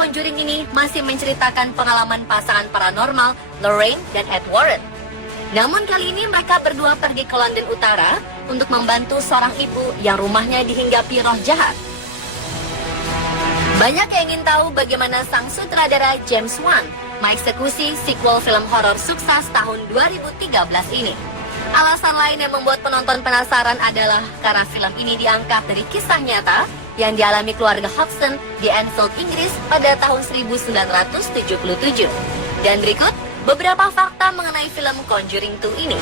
Conjuring ini masih menceritakan pengalaman pasangan paranormal Lorraine dan Ed Warren. Namun kali ini mereka berdua pergi ke London Utara untuk membantu seorang ibu yang rumahnya dihinggapi roh jahat. Banyak yang ingin tahu bagaimana sang sutradara James Wan mengeksekusi sequel film horor sukses tahun 2013 ini. Alasan lain yang membuat penonton penasaran adalah karena film ini diangkat dari kisah nyata yang dialami keluarga Hodgson di Enfield, Inggris pada tahun 1977. Dan berikut beberapa fakta mengenai film Conjuring 2 ini.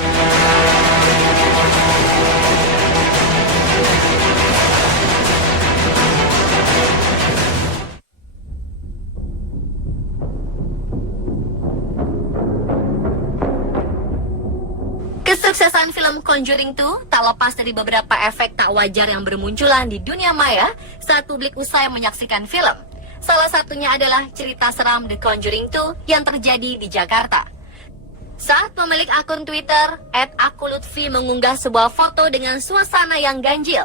Kesuksesan film Conjuring 2 tak lepas dari beberapa efek tak wajar yang bermunculan di dunia maya saat publik usai menyaksikan film. Salah satunya adalah cerita seram The Conjuring 2 yang terjadi di Jakarta. Saat pemilik akun Twitter @akulutfi mengunggah sebuah foto dengan suasana yang ganjil.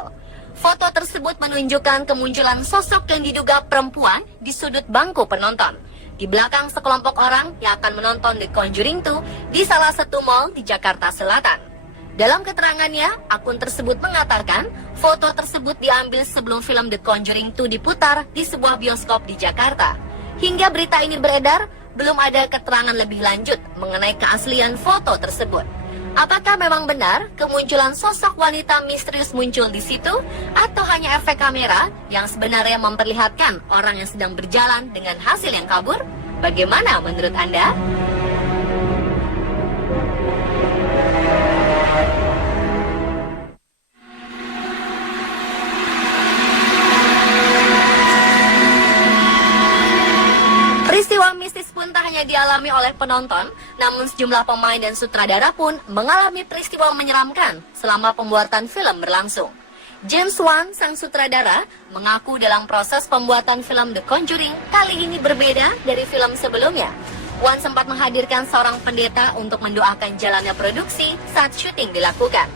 Foto tersebut menunjukkan kemunculan sosok yang diduga perempuan di sudut bangku penonton, di belakang sekelompok orang yang akan menonton The Conjuring 2 di salah satu mall di Jakarta Selatan. Dalam keterangannya, akun tersebut mengatakan foto tersebut diambil sebelum film The Conjuring 2 diputar di sebuah bioskop di Jakarta. Hingga berita ini beredar, belum ada keterangan lebih lanjut mengenai keaslian foto tersebut. Apakah memang benar kemunculan sosok wanita misterius muncul di situ, atau hanya efek kamera yang sebenarnya memperlihatkan orang yang sedang berjalan dengan hasil yang kabur? Bagaimana menurut Anda? Peristiwa mistis pun tak hanya dialami oleh penonton, namun sejumlah pemain dan sutradara pun mengalami peristiwa menyeramkan selama pembuatan film berlangsung. James Wan, sang sutradara, mengaku dalam proses pembuatan film The Conjuring kali ini berbeda dari film sebelumnya. Wan sempat menghadirkan seorang pendeta untuk mendoakan jalannya produksi saat syuting dilakukan.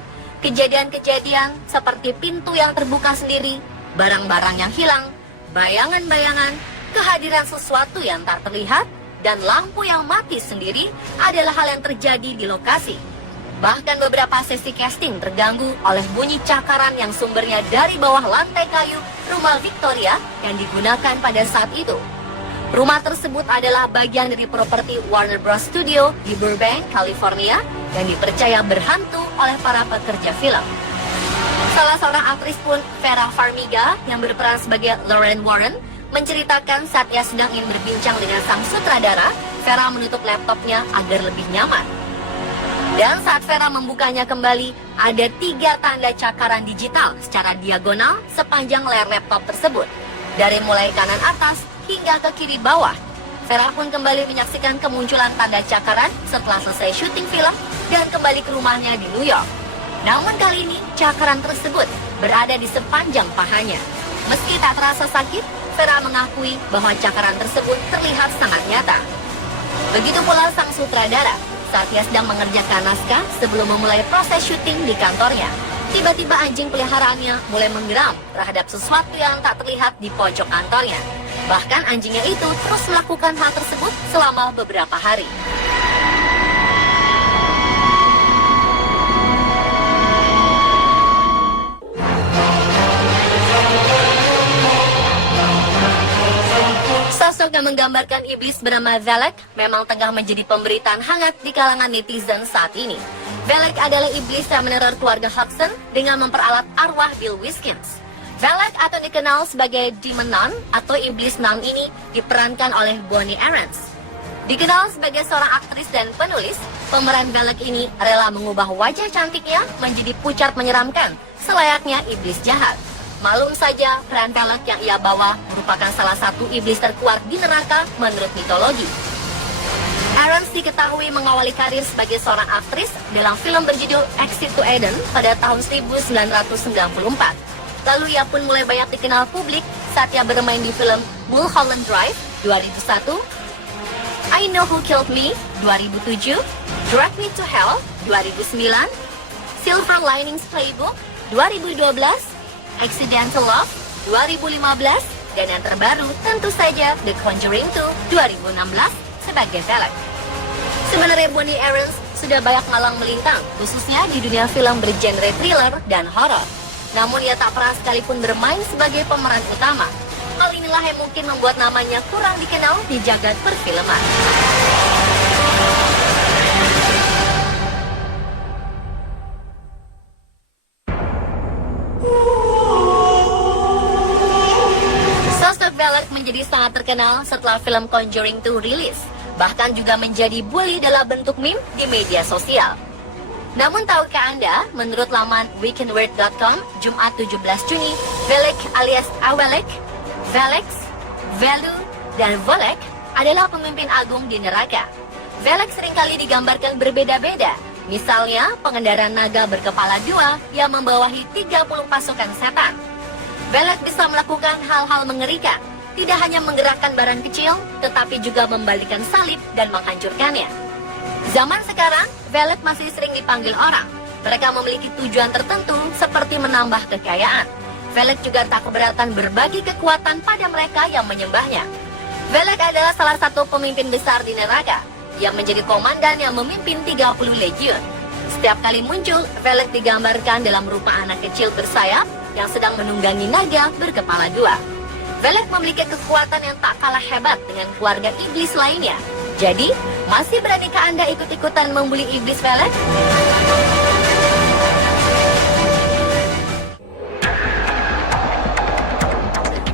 Kejadian-kejadian seperti pintu yang terbuka sendiri, barang-barang yang hilang, bayangan-bayangan, kehadiran sesuatu yang tak terlihat, dan lampu yang mati sendiri adalah hal yang terjadi di lokasi. Bahkan beberapa sesi casting terganggu oleh bunyi cakaran yang sumbernya dari bawah lantai kayu rumah Victoria yang digunakan pada saat itu. Rumah tersebut adalah bagian dari properti Warner Bros. Studio di Burbank, California, yang dipercaya berhantu oleh para pekerja film. Salah seorang aktris pun, Vera Farmiga, yang berperan sebagai Lorraine Warren, menceritakan saat ia sedang ingin berbincang dengan sang sutradara, Vera menutup laptopnya agar lebih nyaman. Dan saat Vera membukanya kembali, ada 3 tanda cakaran digital secara diagonal sepanjang layar laptop tersebut, dari mulai kanan atas hingga ke kiri bawah. Vera pun kembali menyaksikan kemunculan tanda cakaran setelah selesai syuting film dan kembali ke rumahnya di New York. Namun kali ini, cakaran tersebut berada di sepanjang pahanya. Meski tak terasa sakit, Vera mengakui bahwa cakaran tersebut terlihat sangat nyata. Begitu pula sang sutradara, saat ia sedang mengerjakan naskah sebelum memulai proses syuting di kantornya. Tiba-tiba anjing peliharaannya mulai menggeram terhadap sesuatu yang tak terlihat di pojok kantornya. Bahkan anjingnya itu terus melakukan hal tersebut selama beberapa hari. Sosok yang menggambarkan iblis bernama Valak memang tengah menjadi pemberitaan hangat di kalangan netizen saat ini. Valak adalah iblis yang meneror keluarga Hodgson dengan memperalat arwah Bill Wilkins. Valak atau dikenal sebagai Demon Nun atau iblis nun ini diperankan oleh Bonnie Aarons. Dikenal sebagai seorang aktris dan penulis, pemeran Valak ini rela mengubah wajah cantiknya menjadi pucat menyeramkan, selayaknya iblis jahat. Malum saja, peran Valak yang ia bawa merupakan salah satu iblis terkuat di neraka menurut mitologi. Aarons diketahui mengawali karir sebagai seorang aktris dalam film berjudul Exit to Eden pada tahun 1994. Lalu ia pun mulai banyak dikenal publik saat ia bermain di film Mulholland Drive 2001, I Know Who Killed Me 2007, Drag Me to Hell 2009, Silver Linings Playbook 2012, Accidental Love 2015, Dan yang terbaru tentu saja The Conjuring 2 2016 sebagai Velek. Sebenarnya Bonnie Aarons sudah banyak malang melintang, khususnya di dunia film bergenre thriller dan horor. Namun ia tak pernah sekalipun bermain sebagai pemeran utama. Hal inilah yang mungkin membuat namanya kurang dikenal di jagat perfilman. Sosok Velek menjadi sangat terkenal setelah film Conjuring 2 rilis, bahkan juga menjadi bully dalam bentuk meme di media sosial. Namun tahukah Anda, menurut laman weekendword.com, Jumat 17 Juni, Velek alias Awelek, Velex, Velu, dan Volek adalah pemimpin agung di neraka. Velek seringkali digambarkan berbeda-beda, misalnya pengendara naga berkepala dua yang membawahi 30 pasukan setan. Velek bisa melakukan hal-hal mengerikan, tidak hanya menggerakkan barang kecil, tetapi juga membalikan salib dan menghancurkannya. Zaman sekarang, Velek masih sering dipanggil orang. Mereka memiliki tujuan tertentu seperti menambah kekayaan. Velek juga tak keberatan berbagi kekuatan pada mereka yang menyembahnya. Velek adalah salah satu pemimpin besar di neraka, yang menjadi komandan yang memimpin 30 legiun. Setiap kali muncul, Velek digambarkan dalam rupa anak kecil bersayap yang sedang menunggangi naga berkepala dua. Velek memiliki kekuatan yang tak kalah hebat dengan keluarga iblis lainnya. Jadi, masih beranikah Anda ikut-ikutan membuli iblis Velek?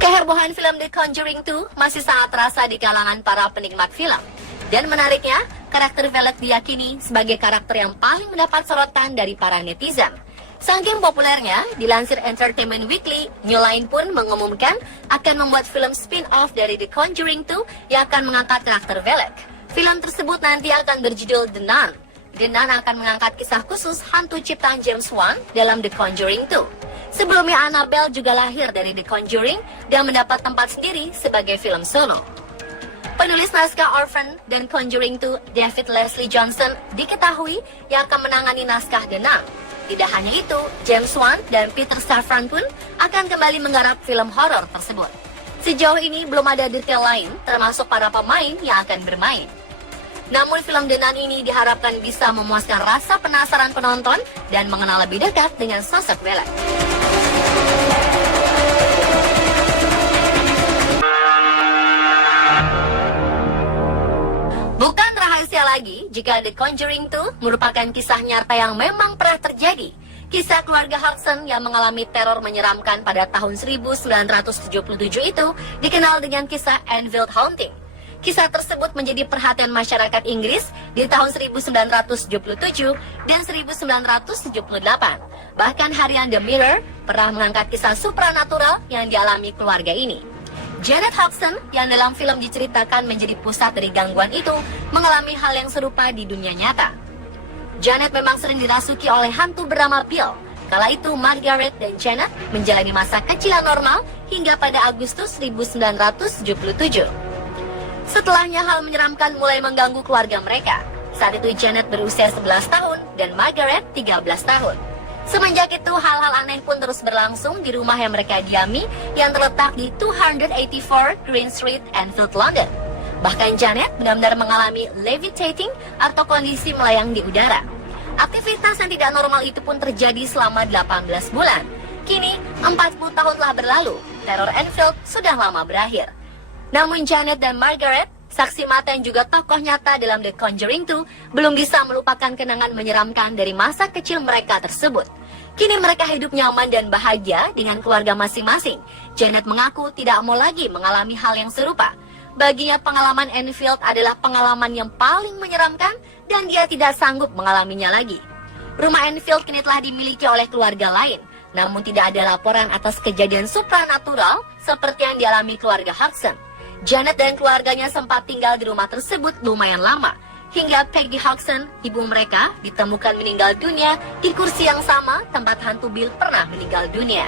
Kehebohan film The Conjuring 2 masih sangat terasa di kalangan para penikmat film. Dan menariknya, karakter Velek diyakini sebagai karakter yang paling mendapat sorotan dari para netizen. Saking populernya, dilansir Entertainment Weekly, New Line pun mengumumkan akan membuat film spin-off dari The Conjuring 2 yang akan mengangkat karakter Velek. Film tersebut nanti akan berjudul The Nun. The Nun akan mengangkat kisah khusus hantu ciptaan James Wan dalam The Conjuring 2. Sebelumnya Annabelle juga lahir dari The Conjuring dan mendapat tempat sendiri sebagai film solo. Penulis naskah Orphan dan Conjuring 2, David Leslie Johnson, diketahui yang akan menangani naskah The Nun. Tidak hanya itu, James Wan dan Peter Safran pun akan kembali menggarap film horor tersebut. Sejauh ini belum ada detail lain, termasuk para pemain yang akan bermain. Namun film The Nun ini diharapkan bisa memuaskan rasa penasaran penonton dan mengenal lebih dekat dengan sosok Velek. Bukan rahasia lagi jika The Conjuring 2 merupakan kisah nyata yang memang pernah terjadi. Kisah keluarga Hudson yang mengalami teror menyeramkan pada tahun 1977 itu dikenal dengan kisah Enfield Haunting. Kisah tersebut menjadi perhatian masyarakat Inggris di tahun 1977 dan 1978. Bahkan harian The Mirror pernah mengangkat kisah supranatural yang dialami keluarga ini. Janet Hudson yang dalam film diceritakan menjadi pusat dari gangguan itu mengalami hal yang serupa di dunia nyata. Janet memang sering dirasuki oleh hantu bernama Bill. Kala itu Margaret dan Janet menjalani masa kecil yang normal hingga pada Agustus 1977. Setelahnya hal menyeramkan mulai mengganggu keluarga mereka. Saat itu Janet berusia 11 tahun dan Margaret 13 tahun. Semenjak itu hal-hal aneh pun terus berlangsung di rumah yang mereka diami yang terletak di 284 Green Street, Enfield, London. Bahkan Janet benar-benar mengalami levitating atau kondisi melayang di udara. Aktivitas yang tidak normal itu pun terjadi selama 18 bulan. Kini 40 tahun telah berlalu, teror Enfield sudah lama berakhir. Namun Janet dan Margaret, saksi mata yang juga tokoh nyata dalam The Conjuring 2, belum bisa melupakan kenangan menyeramkan dari masa kecil mereka tersebut. Kini mereka hidup nyaman dan bahagia dengan keluarga masing-masing. Janet mengaku tidak mau lagi mengalami hal yang serupa. Baginya pengalaman Enfield adalah pengalaman yang paling menyeramkan dan dia tidak sanggup mengalaminya lagi. Rumah Enfield kini telah dimiliki oleh keluarga lain. Namun tidak ada laporan atas kejadian supranatural seperti yang dialami keluarga Hudson. Janet dan keluarganya sempat tinggal di rumah tersebut lumayan lama, hingga Peggy Hudson, ibu mereka, ditemukan meninggal dunia di kursi yang sama tempat hantu Bill pernah meninggal dunia.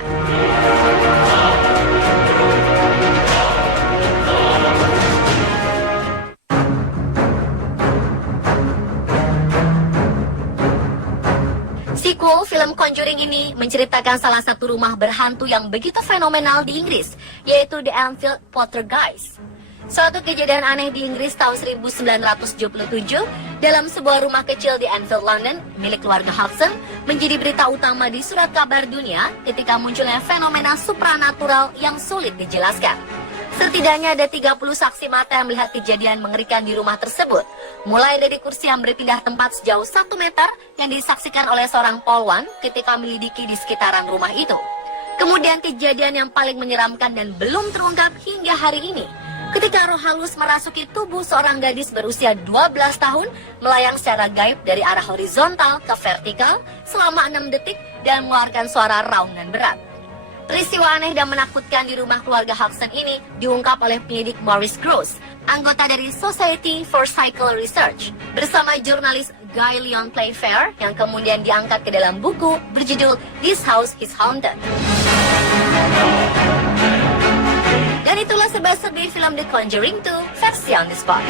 Sequel film Conjuring ini menceritakan salah satu rumah berhantu yang begitu fenomenal di Inggris, yaitu The Enfield Poltergeist. Suatu kejadian aneh di Inggris tahun 1977 dalam sebuah rumah kecil di Enfield, London, milik keluarga Hodgson, menjadi berita utama di surat kabar dunia ketika munculnya fenomena supranatural yang sulit dijelaskan. Setidaknya ada 30 saksi mata yang melihat kejadian mengerikan di rumah tersebut, mulai dari kursi yang berpindah tempat sejauh 1 meter yang disaksikan oleh seorang polwan ketika melidiki di sekitaran rumah itu. Kemudian kejadian yang paling menyeramkan dan belum terungkap hingga hari ini, ketika roh halus merasuki tubuh seorang gadis berusia 12 tahun melayang secara gaib dari arah horizontal ke vertikal selama 6 detik dan mengeluarkan suara raungan berat. Peristiwa aneh dan menakutkan di rumah keluarga Hodgson ini diungkap oleh penyidik Maurice Gross, anggota dari Society for Psychical Research, bersama jurnalis Guy Lyon Playfair yang kemudian diangkat ke dalam buku berjudul This House is Haunted. Dan itulah serba-serbi film The Conjuring 2 versi on the spot.